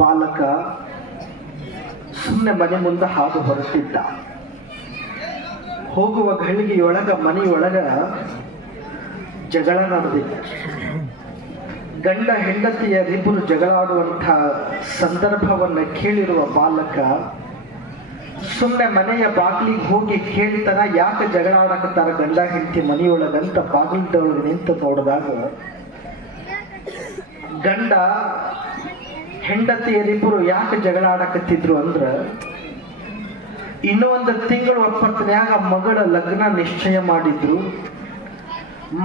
ಬಾಲಕ ಸುಮ್ಮನೆ ಮನೆ ಮುಂದೆ ಹಾದು ಹೊರಟಿದ್ದ. ಹೋಗುವ ಘಳಿಗೆಯೊಳಗ ಮನೆಯೊಳಗ ಜಗಳ ನಡೆದಿತ್ತು. ಗಂಡ ಹೆಂಡತಿಯರಿಬ್ಬರು ಜಗಳಾಡುವಂಥ ಸಂದರ್ಭವನ್ನು ಕೇಳಿರುವ ಬಾಲಕ ಸುಮ್ಮನೆ ಮನೆಯ ಬಾಗಿಲಿಗೆ ಹೋಗಿ ಕೇಳ್ತಾನ, ಯಾಕೆ ಜಗಳ ಆಡಕತ್ತಾರ ಗಂಡ ಹೆಂಡತಿ ಮನೆಯೊಳಗಂತ ಬಾಗಿಲದೊಳಗೆ ನಿಂತು ನೋಡಿದಾಗ ಗಂಡ ಹೆಂಡತಿಯರಿಬ್ಬರು ಯಾಕೆ ಜಗಳ ಆಡಕತ್ತಿದ್ರು ಅಂದ್ರ, ಇನ್ನೂ ಒಂದು ತಿಂಗಳು ಒಪ್ಪತ್ತನ್ಯಾಗ ಮಗಳ ಲಗ್ನ ನಿಶ್ಚಯ ಮಾಡಿದ್ರು.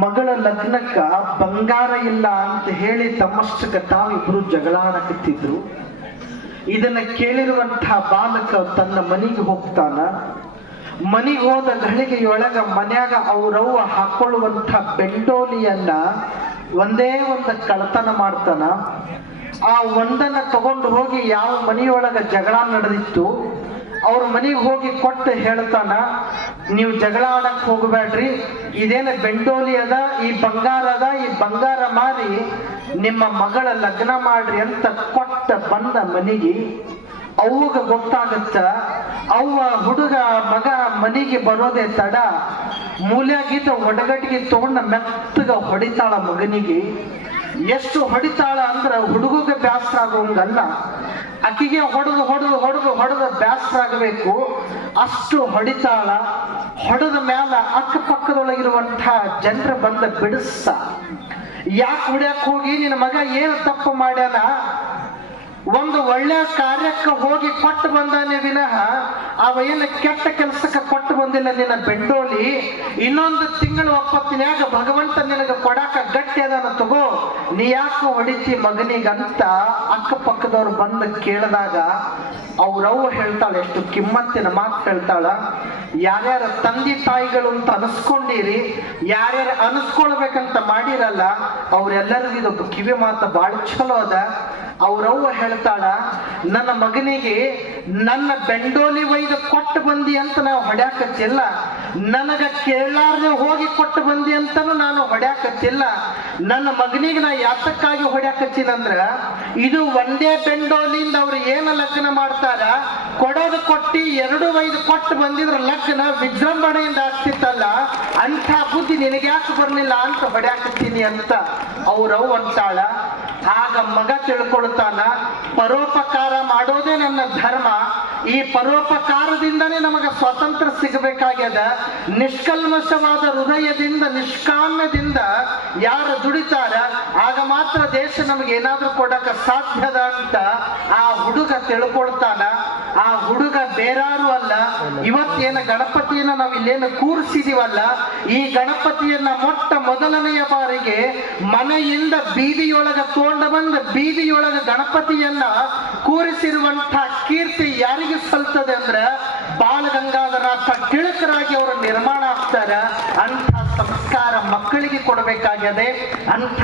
ಮಗಳ ಲಗ್ನಕ್ಕ ಬಂಗಾರ ಇಲ್ಲ ಅಂತ ಹೇಳಿ ತಮ್ಮಷ್ಟಕ್ಕೆ ತಾವಿಬ್ರು ಜಗಳ ಆಡಕತ್ತಿದ್ರು. ಇದನ್ನ ಕೇಳಿರುವಂತಹ ಬಾಲಕ ತನ್ನ ಮನೆಗೆ ಹೋಗ್ತಾನ. ಮನೆಗೆ ಹೋದ ಘಳಿಗೆಯೊಳಗ ಮನ್ಯಾಗ ಅವ್ರವ್ವ ಹಾಕೊಳ್ಳುವಂಥ ಬೆಂಡೋಲಿಯನ್ನ ಒಂದೇ ಒಂದು ಕಳತನ ಮಾಡ್ತಾನ. ಆ ಒಂದನ್ನ ತಗೊಂಡು ಹೋಗಿ ಯಾವ ಮನೆಯೊಳಗ ಜಗಳ ನಡೆದಿತ್ತು ಅವ್ರ ಮನೆಗೆ ಹೋಗಿ ಕೊಟ್ಟು ಹೇಳ್ತಾನ, ನೀವು ಜಗಳ ಆಡಕ್ ಹೋಗಬೇಡ್ರಿ, ಇದೇನ ಬೆಂಡೋಲಿ ಅದ, ಈ ಬಂಗಾರ ಅದ, ಈ ಬಂಗಾರ ಮಾರಿ ನಿಮ್ಮ ಮಗಳ ಲಗ್ನ ಮಾಡ್ರಿ ಅಂತ ಕೊಟ್ಟ ಬಂದ ಮನೆಗೆ ಅವ್ಗ ಗೊತ್ತಾಗತ್ತ. ಅವ್ವ ಹುಡುಗ ಮಗ ಮನೆಗೆ ಬರೋದೇ ತಡ ಮೂಲ್ಯಾಗಿದ್ದ ಒಡಗಟ್ಟಿಗೆ ತಗೊಂಡ ಮೆತ್ತಗ ಹೊಡಿತಾಳ ಮಗನಿಗೆ. ಎಷ್ಟು ಹೊಡಿತಾಳ ಅಂದ್ರ ಹುಡುಗಗೆ ಬ್ಯಾಸರ ಆಗೋಂಗಲ್ಲ, ಆಕಿಗೆ ಹೊಡೆದು ಹೊಡೆದು ಹೊಡೆದು ಹೊಡೆದು ಬ್ಯಾಸರ ಆಗಬೇಕು ಅಷ್ಟು ಹೊಡಿತಾಳ. ಹೊಡೆದ ಮ್ಯಾಲ ಅಕ್ಕಪಕ್ಕದೊಳಗಿರುವಂತಹ ಜನರ ಬಂದ ಬಿಡಿಸ್ತ, ಯಾಕೆ ಹೊಡ್ಯಾಕ್ ಹೋಗಿ, ನಿನ್ನ ಮಗ ಏನು ತಪ್ಪು ಮಾಡ್ಯಾನ, ಒಂದು ಒಳ್ಳೆ ಕಾರ್ಯಕ್ಕೆ ಹೋಗಿ ಕೊಟ್ಟು ಬಂದಾನೆ ವಿನಃ ಅವ ಏನು ಕೆಟ್ಟ ಕೆಲಸಕ್ಕೆ ಕೊಟ್ಟು ಬಂದಿಲ್ಲ ನಿನ್ನ ಬೆಂಡೋಲಿ. ಇನ್ನೊಂದು ತಿಂಗಳು ಒಪ್ಪತ್ತಿನ್ಯಾಗ ಭಗವಂತ ನಿನಗೆ ಕೊಡಾಕ ಗಟ್ಟಿ ಅದನ್ನ ತಗೋ, ನೀ ಯಾಕೆ ಹೊಡಿತಿ ಮಗನಿಗಂತ ಅಕ್ಕಪಕ್ಕದವ್ರು ಬಂದು ಕೇಳಿದಾಗ ಅವ್ರವ್ವ ಹೇಳ್ತಾಳೆ, ಎಷ್ಟು ಕಿಮ್ಮತ್ತಿನ ಮಾತು ಹೇಳ್ತಾಳ, ಯಾರ್ಯಾರ ತಂದೆ ತಾಯಿಗಳು ಅಂತ ಅನಿಸ್ಕೊಂಡಿರಿ, ಯಾರ್ಯಾರು ಅನಿಸ್ಕೊಳ್ಬೇಕಂತ ಮಾಡಿರಲ್ಲ ಅವ್ರೆಲ್ಲರಿಗೂ ಇದು ಕಿವಿ ಮಾತು ಬಾಳ ಚಲೋ ಅದ. ಅವ್ರವ್ವ ಹೇಳ್ತಾಳ, ನನ್ನ ಮಗನಿಗೆ ನನ್ನ ಬೆಂಡೋಲಿ ಒಯ್ದು ಕೊಟ್ಟು ಬಂದಿ ಅಂತ ನಾವು ಹೊಡ್ಯಾಕತ್ತಿಲ್ಲ, ನನಗ ಕೇಳಾರ್ದೆ ಹೋಗಿ ಕೊಟ್ಟು ಬಂದಿ ಅಂತನೂ ನಾನು ಹೊಡ್ಯಾಕತ್ತಿಲ್ಲ. ನನ್ನ ಮಗನಿಗೆ ನಾ ಯಾತಕ್ಕಾಗಿ ಹೊಡ್ಯಾಕತ್ತಿಲ್ಲ ಅಂದ್ರ, ಇದು ಒಂದೇ ಬೆಂಡೋಲಿಂದ ಅವ್ರು ಏನು ಲಗ್ನ ಮಾಡ್ತಾರ, ಕೊಡೋದು ಕೊಟ್ಟಿ ಎರಡು ಒಯ್ದು ಕೊಟ್ಟು ಬಂದಿದ್ರ ಲಗ್ನ ವಿಜೃಂಭಣೆಯಿಂದ ಆಗ್ತಿತ್ತಲ್ಲ, ಅಂಥ ಬುದ್ಧಿ ನಿನಗ್ಯಾಕೆ ಬರ್ಲಿಲ್ಲ ಅಂತ ಹೊಡ್ಯಾಕತ್ತೀನಿ ಅಂತ ಅವ್ರವ್ ಅಂತಾಳ. ಆಗ ಮಗ ತಿಳ್ಕೊಳ್ತಾನ, ಪರೋಪಕಾರ ಮಾಡೋದೇ ನನ್ನ ಧರ್ಮ, ಈ ಪರೋಪಕಾರದಿಂದನೇ ನಮಗೆ ಸ್ವಾತಂತ್ರ್ಯ ಸಿಗಬೇಕಾಗ್ಯದ. ನಿಷ್ಕಲ್ಮಶವಾದ ಹೃದಯದಿಂದ ನಿಷ್ಕಾಮ್ಯದಿಂದ ಯಾರು ದುಡಿತಾರ ಆಗ ಮಾತ್ರ ದೇಶ ನಮಗೆ ಏನಾದ್ರೂ ಕೊಡಕ ಸಾಧ್ಯದ ಅಂತ ಆ ಹುಡುಗ ತಿಳ್ಕೊಳ್ತಾನ. ಆ ಹುಡುಗ ಬೇರಾರು ಅಲ್ಲ, ಇವತ್ತೇನ ಗಣಪತಿಯನ್ನ ನಾವು ಇಲ್ಲೇನು ಕೂರಿಸಿದೀವಲ್ಲ, ಈ ಗಣಪತಿಯನ್ನ ಮೊಟ್ಟ ಮೊದಲನೆಯ ಬಾರಿಗೆ ಮನೆಯಿಂದ ಬೀದಿಯೊಳಗ ತಗೊಂಡ ಬಂದ ಬೀದಿಯೊಳಗ ಗಣಪತಿಯನ್ನ ಕೂರಿಸಿರುವಂತ ಕೀರ್ತಿ ಯಾರಿಗೆ ಸಲ್ತದೆ ಅಂದ್ರೆ ಬಾಲ ಗಂಗಾಧರನಾಥ ತಿಳಕರಾಗಿ ಅವರು ನಿರ್ಮಾಣ ಆಗ್ತಾರ. ಅಂಥ ಸಂಸ್ಕಾರ ಮಕ್ಕಳಿಗೆ ಕೊಡಬೇಕಾಗಿದೆ. ಅಂಥ